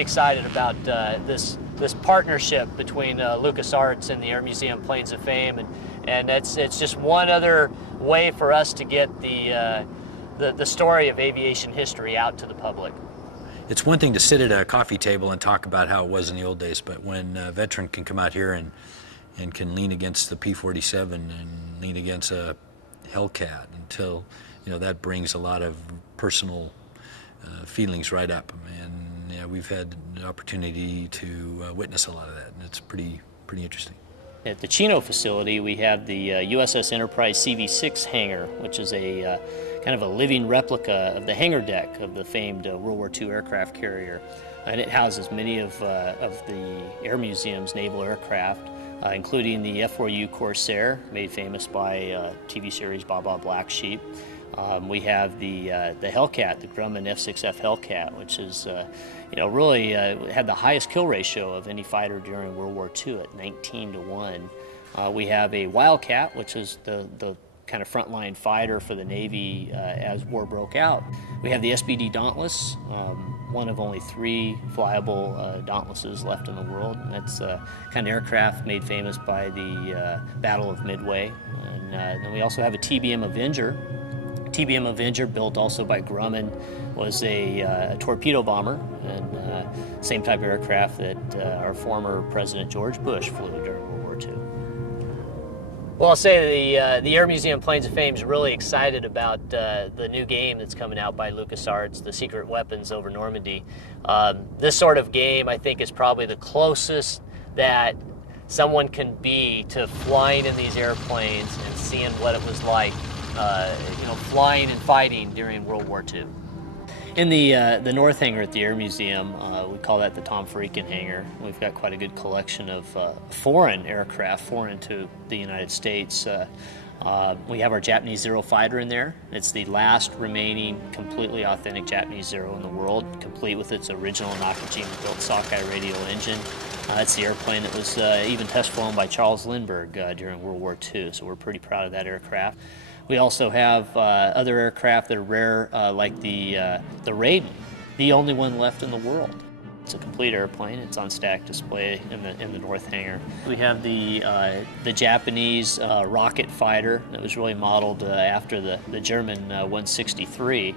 really excited about this partnership between LucasArts and the Air Museum Planes of Fame, and it's just one other way for us to get the story of aviation history out to the public. It's one thing to sit at a coffee table and talk about how it was in the old days, but when a veteran can come out here and can lean against the P-47 and lean against a Hellcat until, that brings a lot of personal feelings right up. And yeah, we've had the opportunity to witness a lot of that, and it's pretty interesting. At the Chino facility, we have the USS Enterprise CV-6 hangar, which is a kind of a living replica of the hangar deck of the famed World War II aircraft carrier. And it houses many of the Air Museum's naval aircraft, including the F-4U Corsair, made famous by TV series Baa Baa Black Sheep. We have the Hellcat, the Grumman F-6F Hellcat, which is really had the highest kill ratio of any fighter during World War II at 19-1. We have a Wildcat, which is the kind of frontline fighter for the Navy as war broke out. We have the SBD Dauntless, one of only 3 flyable Dauntlesses left in the world. And that's kind of aircraft made famous by the Battle of Midway. And then we also have a TBM Avenger. TBM Avenger, built also by Grumman, was a torpedo bomber, and same type of aircraft that our former President George Bush flew during World War II. Well, I'll say the Air Museum Planes of Fame is really excited about the new game that's coming out by LucasArts, the Secret Weapons over Normandy. This sort of game, I think, is probably the closest that someone can be to flying in these airplanes and seeing what it was like, flying and fighting during World War II. In the North Hangar at the Air Museum, we call that the Tom Freakin hangar. We've got quite a good collection of foreign aircraft, foreign to the United States. We have our Japanese Zero fighter in there. It's the last remaining completely authentic Japanese Zero in the world, complete with its original Nakajima-built Sockeye radial engine. That's the airplane that was even test flown by Charles Lindbergh during World War II, so we're pretty proud of that aircraft. We also have other aircraft that are rare, like the Raiden, the only one left in the world. It's a complete airplane. It's on stack display in the North Hangar. We have the Japanese rocket fighter that was really modeled after the German 163.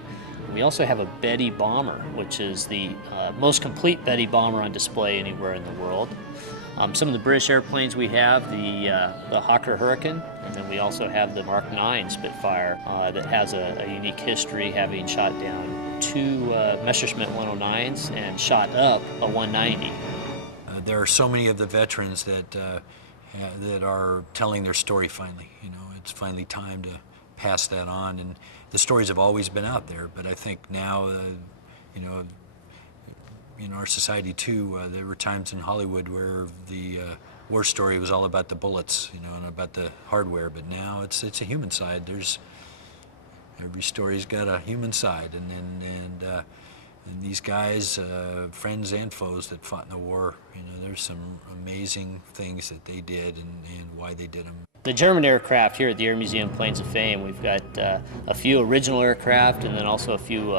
We also have a Betty bomber, which is the most complete Betty bomber on display anywhere in the world. Some of the British airplanes we have, the Hawker Hurricane, and then we also have the Mark 9 Spitfire that has a unique history, having shot down 2 Messerschmitt 109s and shot up a 190. There are so many of the veterans that are telling their story finally. It's finally time to pass that on, and the stories have always been out there, but I think now, in our society too, there were times in Hollywood where the war story was all about the bullets, and about the hardware. But now it's a human side. Every story's got a human side, and these guys, friends and foes that fought in the war, there's some amazing things that they did and why they did them. The German aircraft here at the Air Museum Planes of Fame, we've got a few original aircraft and then also a few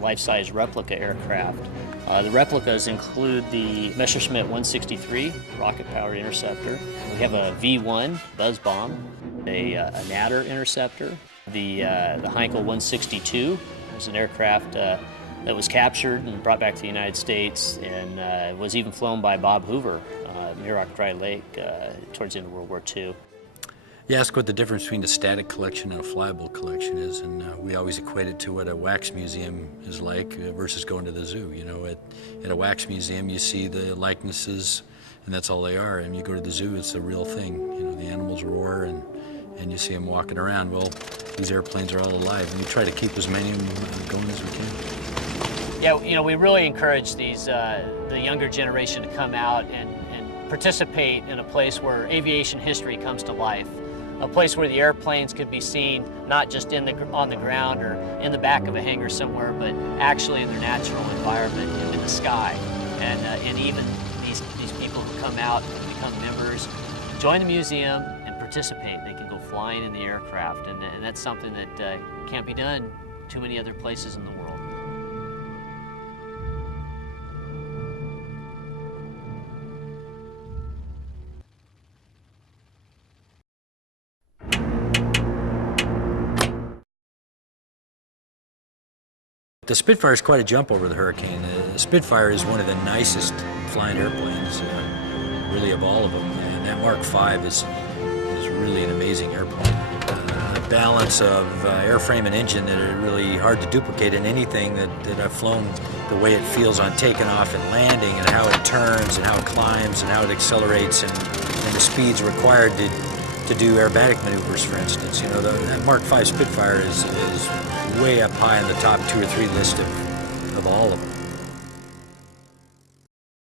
life-size replica aircraft. The replicas include the Messerschmitt 163 rocket-powered interceptor. We have a V-1 buzz bomb, a Natter interceptor. The Heinkel 162 was an aircraft that was captured and brought back to the United States, and was even flown by Bob Hoover near Rock Dry Lake towards the end of World War II. You ask what the difference between a static collection and a flyable collection is, and we always equate it to what a wax museum is like versus going to the zoo. At a wax museum, you see the likenesses, and that's all they are. And you go to the zoo, it's the real thing. The animals roar, and you see them walking around. Well, these airplanes are all alive, and we try to keep as many of them going as we can. Yeah, we really encourage the younger generation to come out and participate in a place where aviation history comes to life. A place where the airplanes could be seen not just on the ground or in the back of a hangar somewhere, but actually in their natural environment, in the sky. And even these people who come out and become members, join the museum and participate. They can go flying in the aircraft, and that's something that can't be done too many other places in the world. The Spitfire is quite a jump over the Hurricane. The Spitfire is one of the nicest flying airplanes, really, of all of them. And that Mark V is really an amazing airplane. The balance of airframe and engine that are really hard to duplicate in anything that I've flown, the way it feels on taking off and landing, and how it turns and how it climbs and how it accelerates, and the speeds required to do aerobatic maneuvers, for instance. You know, that Mark V Spitfire is way up high in the top 2 or 3 list of all of them.